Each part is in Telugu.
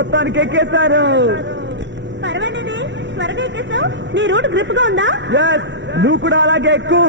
మొత్తానికి ఎక్కేశారు. పర్వాలేదే, త్వరగా ఎక్కేసావు. నీ రూట్ గ్రిప్ గా ఉందా? ఎస్, నువ్వు కూడా అలాగే ఎక్కు.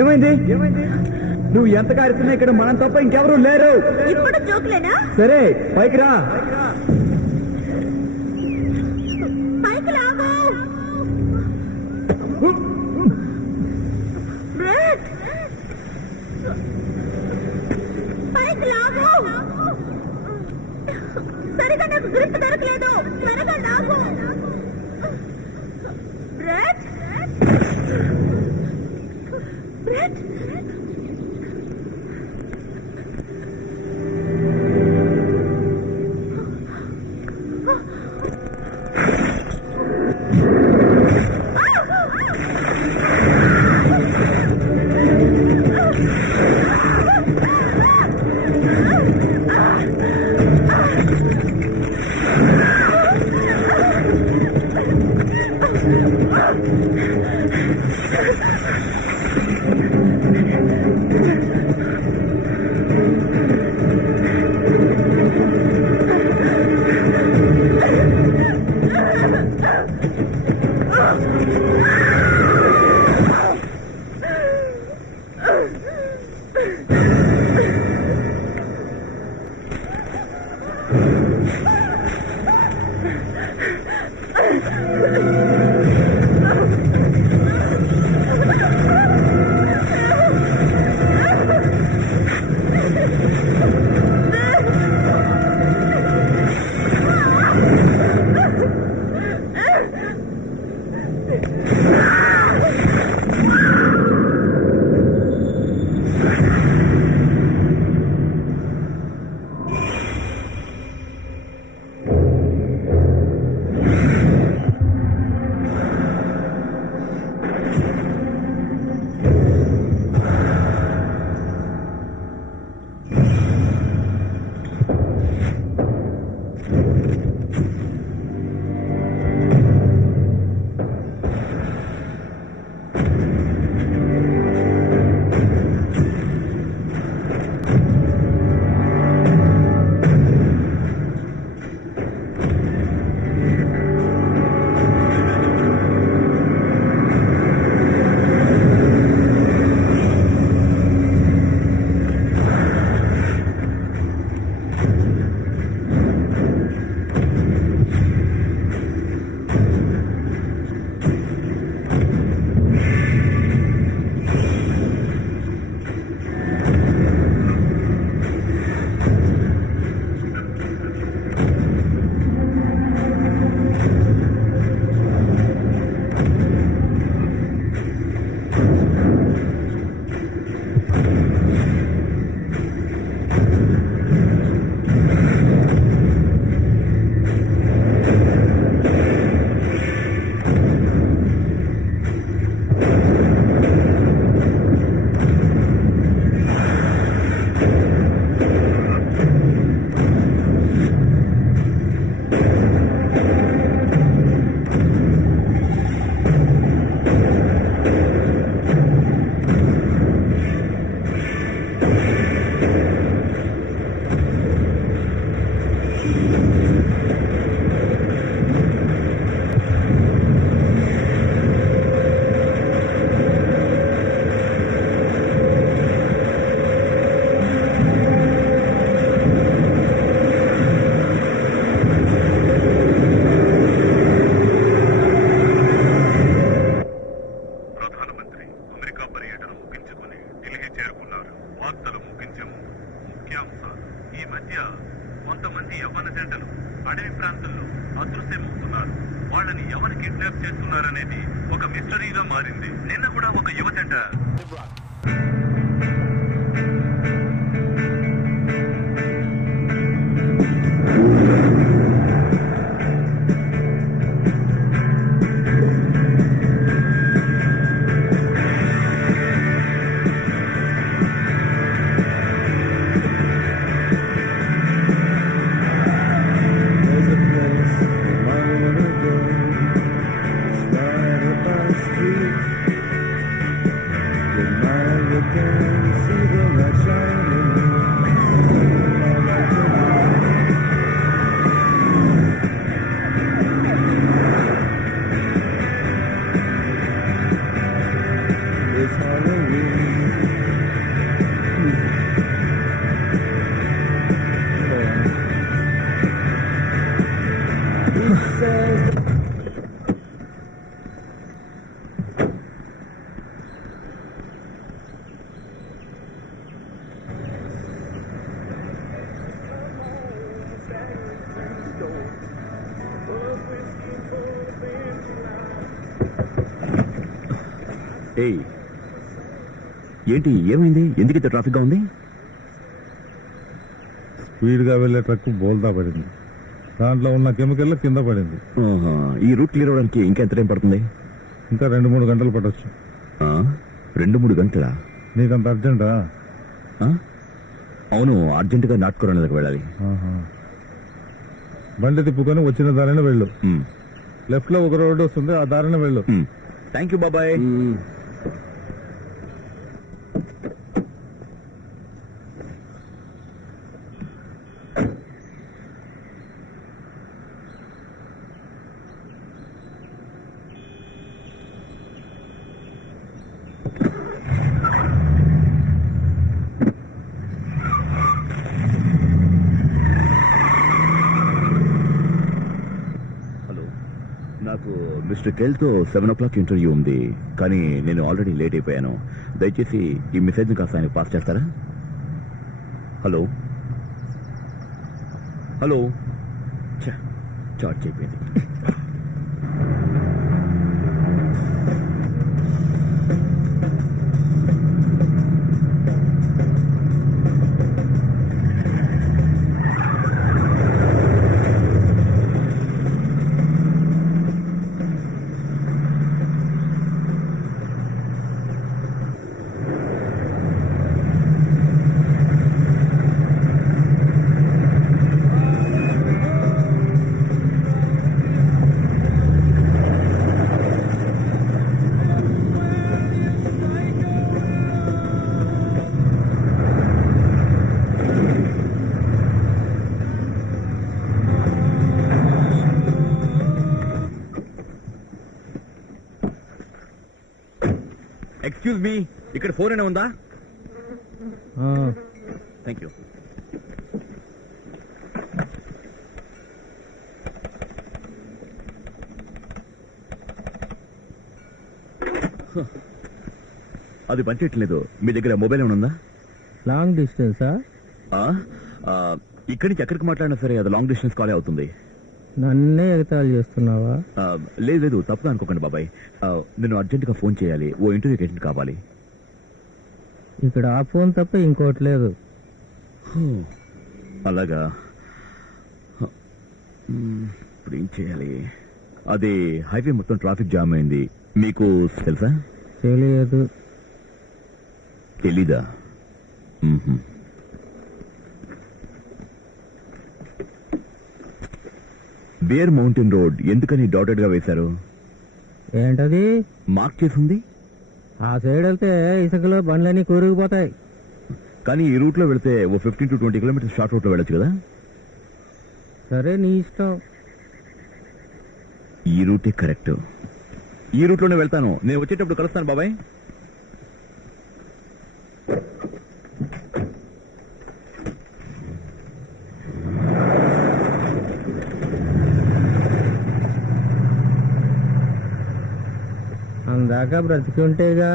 ఏమైంది? నువ్వు ఎంత కారుతున్నా ఇక్కడ మనం తప్ప ఇంకెవరూ లేరు. ఇప్పుడు జోకులేనా? సరే పైకి రా. పైకి లాగు. పైకి లాగు. సరిగా నాకు గ్రిప్ దొరకలేదు. త్వరగా లాగు. బ్రెడ్ బ్రెడ్ ఏయ్, ఏంటి ఏమైంది? ఎందుకు ఇంత ట్రాఫిక్ గా ఉంది? స్పీడ్గా వెళ్ళే ట్రక్ బోల్తా పడింది. దాంట్లో ఉన్న కెమికల్ కింద పడింది. ఆహా, ఈ రూట్ క్లియర్ అవడానికి ఇంకా ఎంత టైం పడుతుంది? ఇంకా 2-3 గంటలు పట్టొచ్చు. 2-3 గంటలా? నీకంత అర్జెంటా? అవును, అర్జెంటుగా నార్త్ కొరోనాకి వెళ్ళాలి. బండి తిప్పుకొని వచ్చిన దారిని వెళ్ళు. మ్, లెఫ్ట్ లో ఒక రోడ్డు వస్తుంది, ఆ దారిని వెళ్ళు. థ్యాంక్ యూ బాబాయ్. హలో, నాకు మిస్టర్ కేల్తో 7 o'clock ఇంటర్వ్యూ ఉంది, కానీ నేను ఆల్రెడీ లేట్ అయిపోయాను. దయచేసి ఈ మెసేజ్ని కాస్త ఆయనకు పాస్ చేస్తారా? హలో హలో, చార్జ్ అయిపోయింది. ఎక్స్క్యూజ్ మీ, ఇక్కడ ఫోన్ అయినా ఉందా? Thank you. అది పనిచేయట్లేదు. మీ దగ్గర మొబైల్ ఏమైనా ఉందా? లాంగ్ డిస్టెన్సా? ఇక్కడి నుంచి ఎక్కడికి మాట్లాడినా సరే అది లాంగ్ డిస్టెన్స్ కాలే అవుతుంది. నన్నే ఎగతాళి చేస్తున్నావా? లేదు లేదు, తప్పుగా అనుకోకండి బాబాయ్. నేను అర్జెంటుగా ఫోన్ చేయాలి, ఓ ఇంటర్వ్యూకి అటెండ్ కావాలి. ఇక్కడ ఆ ఫోన్ తప్ప ఇంకోటి లేదు. అలాగా, ఇప్పుడు ఏం చేయాలి? అది హైవే మొత్తం ట్రాఫిక్ జామ్ అయింది, మీకు తెలుసా? తెలియదు. తెలీదా? బేర్ మౌంటైన్ రోడ్ ఎందుకని డాటెడ్ గా వేశారు? ఏంటది? మార్క్ చేసింది. ఆ సైడ్ వెళ్తే ఇసుకలో బండ్లన్నీ కూరుకుపోతాయి. కానీ ఈ రూట్ లో వెళితే ఓ 15 to 20 కిలోమీటర్స్ షార్ట్ రూట్ లో వెళ్ళొచ్చు కదా? సరే, నీ ఇష్టం. ఈ రూటే కరెక్ట్. ఈ రూట్ లోనే వెళ్తాను. నేను వచ్చేటప్పుడు కలుస్తాను బాబాయ్. అందాక బ్రతికి ఉంటేగా.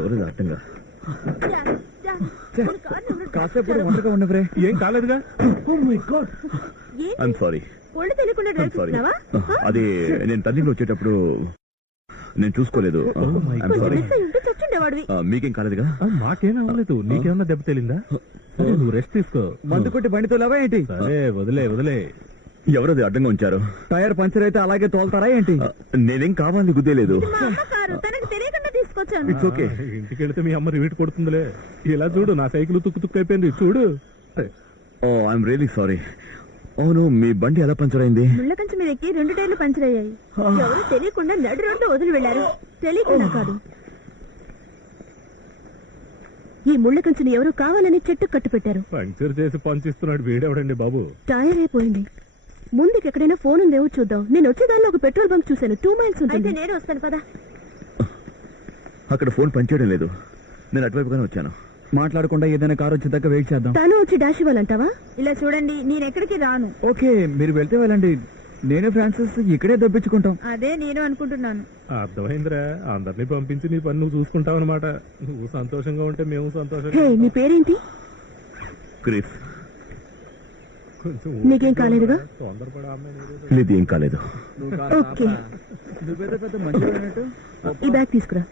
ఎవరు అర్థంగా కాసేపు ఒంటరిగా ఉండవరే. ఏం కాలేదుగా? I'm sorry. ఒళ్ళు తెలియకుండా డ్రైవ్ సారీ. చేస్తున్నావా? అది నేను టర్నింగ్ వచ్చేటప్పుడు నేను చూసుకోలేదు. I'm sorry. మిస్ అయి ఉంటే చచ్చుండేవాడివి. మీకేం కాలేదుగా? మాకేం అవ్వలేదు. నీకేమన్నా దెబ్బ తేలిందా? సరే, నువ్వు రెస్ట్ తీసుకో. మందు కొట్టి బండితో లేవా ఏంటి? సరే, వదిలే. ఎవరది అడ్డంగా ఉంచారు? టైర్ పంచర్ అయితే అలాగే తోలుతారా ఏంటి? నేనేం కావాలని గుద్దేలేదు. మా అమ్మ కారు తనకు తెలియకుండా తీసుకొచ్చాను. It's okay. ఇంటికి వెళితే మీ అమ్మ రివీట్ కొడుతుందిలే. ఇలా చూడు, నా సైకిల్ తుక్కు అయిపోయింది చూడు. ఓ ఐఎమ్ రియలీ సారీ. అవును, మీ బండి ఎలా పంచర్ అయింది? ముళ్ళ కంచె మీద ఎక్కి 2 టైర్లు పంచర్ అయ్యాయి. ఎవరు తెలియకుండా నడు రోడ్డు వదిలి వెళ్లారు. తెలియకుండా కాదు, ఈ ముళ్ళ కంచెని ఎవరు కావాలని చెట్టు కట్టు పెట్టారు. పంక్చర్ చేసి పంచిస్తున్నాడు వీడెవడండి బాబు? టైర్ అయిపోయింది. ముందుకు ఎక్కడైనా ఫోన్ ఉందేమో చూద్దాం. నేను వచ్చేదాన్ని ఒక పెట్రోల్ బంక్ చూశాను. 2 మైల్స్ ఉంటుంది. నేను వస్తాను పదా. అక్కడ ఫోన్ పనిచేయడం లేదు. నేను అటువైపుగానే వచ్చాను. మాట్లాడకుండా ఏదైనా కారు వచ్చేదాకా వెయిట్ చేద్దాం. తను వచ్చి డాష్ ఇవ్వాలంటావా? ఇలా చూడండి, నేను ఎక్కడికి రాను. ఓకే, మీరు వెళ్తే వెళ్ళండి. నేను ఫ్రాన్సిస్ ఇక్కడే దొప్పించుకుంటాం. అదే నేను అనుకుంటున్నాను. అర్థమైందిరా, అందరినీ పంపించి నీ పని నువ్వు చూసుకుంటావు అనమాట. నువ్వు సంతోషంగా ఉంటే మేము హే, సంతోషంగా. నీ పేరేంటి? క్రిస్. కొంచెం నీకేం కాలేదుగా? తొందరపడ అమ్మాయి. లేదు, ఏం కాలేదు. ఓకే, నువ్వేదో పెద్ద మంచిగా ఉన్నట్టు. ఈ బ్యాగ్ తీసుకురా.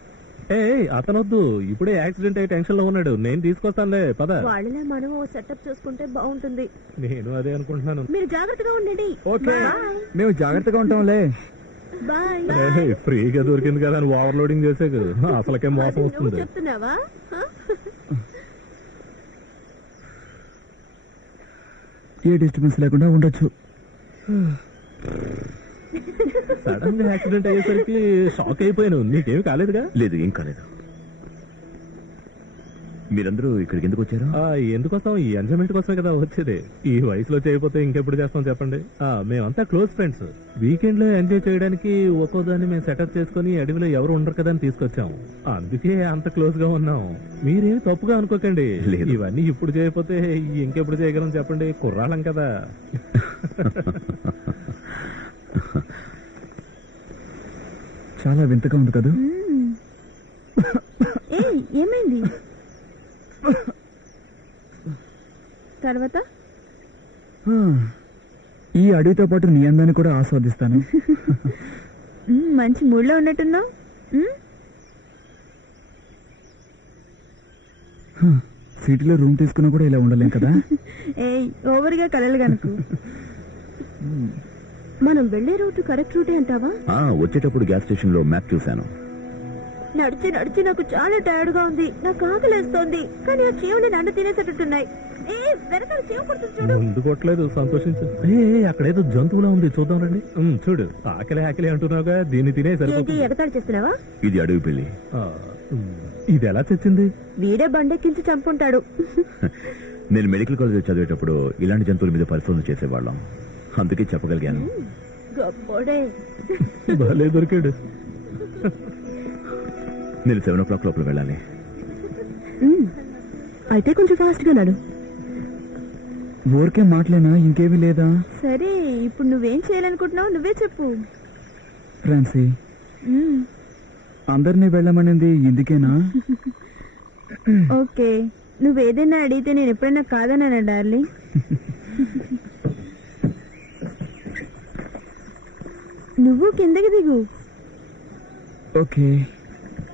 ఏ అతనొద్దు, ఇప్పుడే యాక్సిడెంట్ అయ్యి టెన్షన్ లో ఉన్నాడు. నేను తీసుకొస్తానులే, పద. వాళ్ళలా మనం ఓ సెటప్ చేసుకుంటే బాగుంటుంది. నేను అదే అనుకుంటున్నాను. మీరు జాగ్రత్తగా ఉండండి. ఓకే, మేము జాగ్రత్తగా ఉంటాంలే. బాయ్. ఫ్రీగా దొరికింది కదా అని ఓవర్లోడింగ్ చేసాక అసలకే మోసం నువ్వు వస్తుంది. చెప్తున్నావా? ఏ డిస్టర్బెన్స్ లేకుండా ఉండొచ్చు. సడన్ గా యాక్సిడెంట్ అయ్యేసరికి షాక్ అయిపోయాను. నీకేమి కాలేదుగా? లేదు, ఏం కాలేదు. మీరందరూ ఇక్కడికి ఎందుకు వచ్చారు? ఎందుకు వస్తాం? ఈ ఎంజాయ్మెంట్ కోసమే కదా వచ్చేది. ఈ వయసులో చేయకపోతే ఇంకెప్పుడు చేస్తాం చెప్పండి. మేమంతా క్లోజ్ ఫ్రెండ్స్. వీకెండ్ లో ఎంజాయ్ చేయడానికి ఒక్కో దాన్ని మేము సెటప్ చేసుకుని అడవిలో ఎవరు ఉండరు కదా అని తీసుకొచ్చాం. అందుకే అంత క్లోజ్ గా ఉన్నాం. మీరేమి తప్పుగా అనుకోకండి. లేదు. ఇవన్నీ ఇప్పుడు చేయకపోతే ఇంకెప్పుడు చేయగలం చెప్పండి? కుర్రాళ్ళం కదా. చాలా వింతగా ఉంది కదా. ఏమైంది తర్వాత? ఈ అడవితో పాటు నీ అందాన్ని కూడా ఆస్వాదిస్తాను. మంచి మూడ్లో ఉన్నట్టున్నావు. సిటీలో రూమ్ తీసుకున్నా కూడా ఇలా ఉండలేం కదా. ఓవర్గా కలలు కనుక. మనం వెళ్లే రూట్ కరెక్ట్ రూటే అంటావా? వచ్చేటప్పుడు గ్యాస్ స్టేషన్ లో మ్యాప్ చూశాను. నడిచి నడిచి నాకు చాలా టైర్డ్ గా ఉంది. నాకు ఆకలేస్తోంది. కానీ ఆ చీవులు నన్ను తినేసేటట్టున్నాయి. వెనకాల చీవు కొడుతుంది చూడు. ముందు కొట్టలేదు, సంతోషించు. అక్కడేదో జంతువులా ఉంది, చూద్దాం రండి. చూడు, ఆకలి అంటున్నావుగా, దీన్ని తినేసరి. ఎగతాళి చేస్తున్నావా? ఇది అడవి పెళ్లి. ఇది ఎలా తెచ్చింది? వీడే బండెక్కించి చంపుంటాడు. నేను మెడికల్ కాలేజ్ చదివేటప్పుడు ఇలాంటి జంతువుల మీద పరిశోధన చేసేవాళ్ళం. అందుకే చెప్పగలిగాను. గొప్పోడే. భలే దొరికాడు. నేను 7 o'clock లోపల వెళ్ళాలి. అయితే కొంచెం ఫాస్ట్ గా నడు. ఊరికే మాటలేనా, ఇంకేమీ లేదా? సరే, ఇప్పుడు నువ్వేం చేయాలనుకుంటున్నావు? నువ్వే చెప్పు. ఫ్రాన్సీ, అందరినీ వెళ్ళమనింది ఇందుకేనా? ఓకే, నువ్వేదైనా అడిగితే నేను ఎప్పుడైనా కాదన్నా డార్లింగ్. నువ్వు కిందకి దిగు. ఓకే.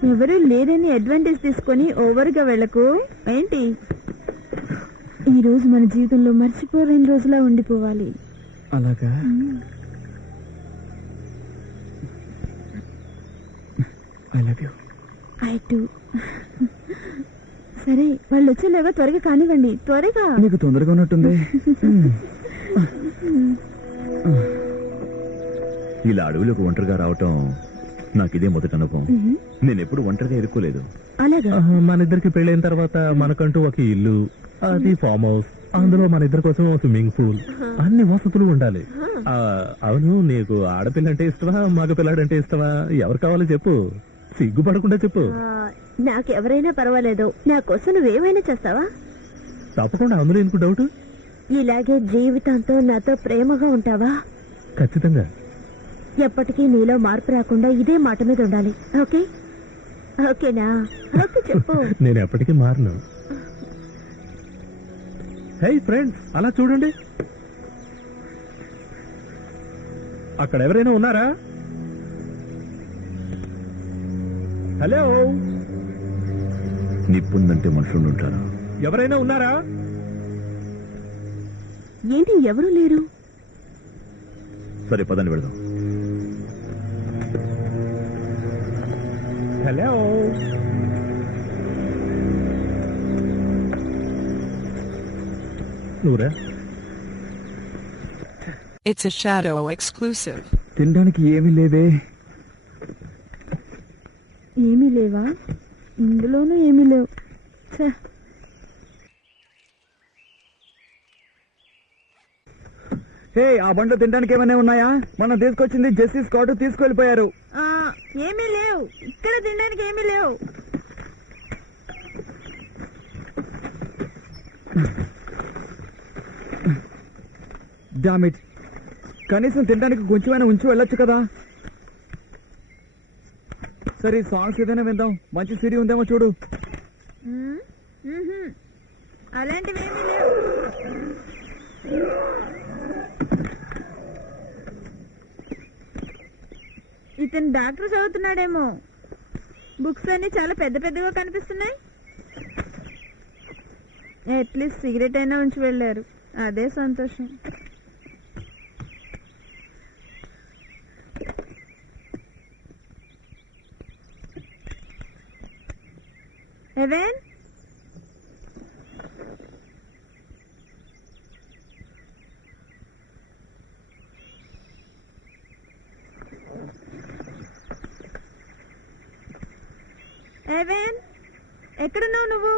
ఎవరు లేదని అడ్వాంటేజ్ తీసుకొని ఓవర్ గా వెళ్ళకు. ఏంటి, ఈ రోజు మన జీవితంలో మర్చిపోలేని రోజులా ఉండిపోవాలి. అలాగా? I love you. I to. సరే, వాళ్ళు వచ్చేలాగా త్వరగా కానివ్వండి. త్వరగా. నీకు తొందరగా ఉన్నట్టుంది. ఇలా అడవిలోకి ఒంటరిగా రావటం నాకిదే మొదటి అనుభవం. నేను ఎప్పుడు ఒంటరిగా ఇరుక్కోలేదు. అలాగా? మన ఇద్దరికి పెళ్ళైన తర్వాత మనకంటూ ఒక ఇల్లు, అది ఫామ్ హౌస్, అందులో మన ఇద్దరి కోసం స్విమ్మింగ్ పూల్, అన్ని వసతులు ఉండాలి. అవును, నీకు ఆడపిల్ల అంటే ఇష్టమా, మగ పిల్లాడంటే ఇష్టమా? ఎవరు కావాలో చెప్పు, సిగ్గుపడకుండా చెప్పు. నాకెవరైనా పర్వాలేదు. నా కోసం నువ్వేమైనా చేస్తావా? తప్పకుండా. అందులో ఎందుకు డౌట్? ఇలాగే జీవితాంతో నాతో ప్రేమగా ఉంటావా? ఖచ్చితంగా. ఎప్పటికీ నీలో మార్పు రాకుండా ఇదే మాట మీద ఉండాలి. ఓకే? ఓకేనా? ఓకే చెప్పు. నేను ఎప్పటికీ మారను. హే ఫ్రెండ్స్, అలా చూడండి, అక్కడ ఎవరైనా ఉన్నారా? హలో, నిప్పుందంటే మనుషులు ఉంటారా? ఎవరైనా ఉన్నారా? ఏంటి ఎవరు లేరు? సరే పదండి వెళదాం. హలో, నువ్వురా. It's a Shadow exclusive. తినడానికి ఏమీ లేవే. ఏమీ లేవా? ఇందులోనూ ఏమీ లేవు. ఛే. హే, ఆ బండ్లో తినడానికి ఏమైనా ఉన్నాయా? మనం తీసుకొచ్చింది జెస్సీ స్కాట్ తీసుకెళ్లిపోయారు. ఏమీ లేవు, ఇక్కడ తినడానికి ఏమీ లేవు. డామిట్, కనీసం తినడానికి కొంచెమైనా ఉంచి వెళ్ళొచ్చు కదా. సరే, సాంగ్స్ ఏదైనా విందాం. మంచి సిరి ఉందేమో చూడు. అలాంటివి ఏమీ లేవు. ఇతను డాక్టర్ చదువుతున్నాడేమో. బుక్స్ అన్ని చాలా పెద్ద పెద్దగా కనిపిస్తున్నాయి. అట్లీస్ట్ సిగరెట్ అయినా ఉంచి వెళ్ళారు, అదే సంతోషం. ఎవెన్, ఎవెన్, ఎక్కడున్నావు నువ్వు?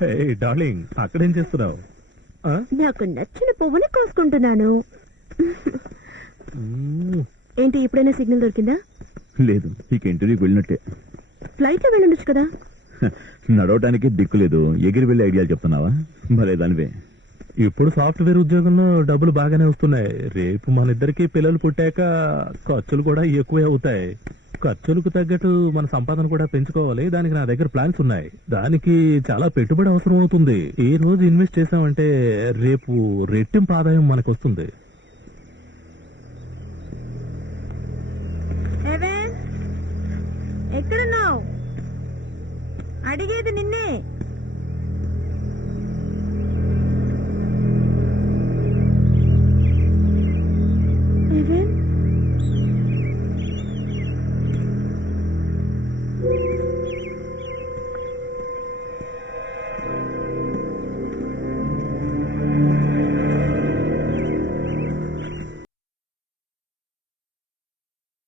హే డార్లింగ్, అక్కడేం చేస్తున్నావు? నాకు నచ్చిన పువ్వుని కోసుకుంటున్నాను. ఏంటి, ఇప్పుడైనా సిగ్నల్ దొరికిందా? లేదు, ఇక ఇంటర్వ్యూకి వెళ్ళినట్టే. ఫ్లైట్ లో వెళ్ళొచ్చు కదా. నడవటానికి దిక్కు లేదు, ఎగిరి వెళ్ళి ఐడియాలు చెప్తున్నావా? మరే దానివే. ఇప్పుడు సాఫ్ట్వేర్ ఉద్యోగంలో డబ్బులు బాగానే వస్తున్నాయి. రేపు మన ఇద్దరికి పిల్లలు పుట్టాక ఖర్చులు కూడా ఎక్కువే అవుతాయి. ఖర్చులకు తగ్గట్టు మన సంపాదన కూడా పెంచుకోవాలి. దానికి నా దగ్గర ప్లాన్స్ ఉన్నాయి. దానికి చాలా పెట్టుబడి అవసరం అవుతుంది. ఈ రోజు ఇన్వెస్ట్ చేసామంటే రేపు రెట్టింపు ఆదాయం మనకు వస్తుంది. ఎవెన్, ఎక్కడున్నావు? అడిగేది నిన్నే. ఎవెన్,